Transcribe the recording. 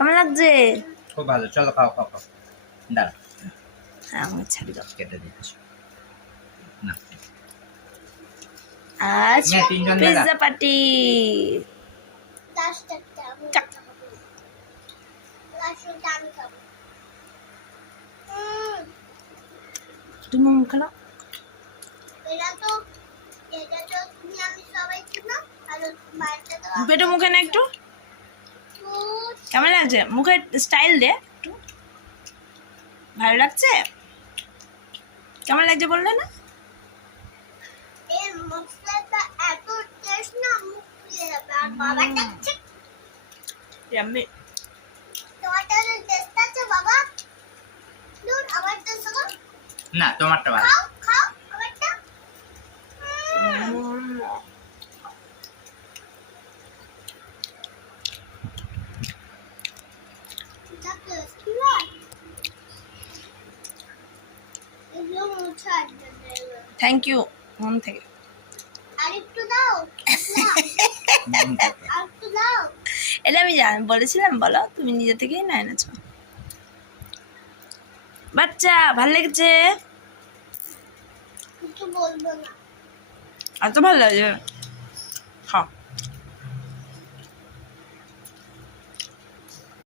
কেমন লাগছে? খুব ভালো, চলো খাও খাও খাও। দাঁড়া, হ্যাঁ আমার ছাড়ি দাও। কেটে দিচ্ছি না। আজ নে, তিনজন মিলে পিৎজা পার্টি। তুমি মুখ খেলো। পেটে মুখে না একটু কেমন লাগছে? মুখের স্টাইল দে একটু। ভালো লাগছে? কেমন লাগছে বললে না? ইয়াম্মি। না, তোমারটা ভালো। থ্যাংক ইউ মন থেকে। এটা আমি বলেছিলাম, বলো তুমি নিজে থেকেই না এনেছো। বাচ্চা ভাল লেগেছে? এত ভালো লাগে, খাও।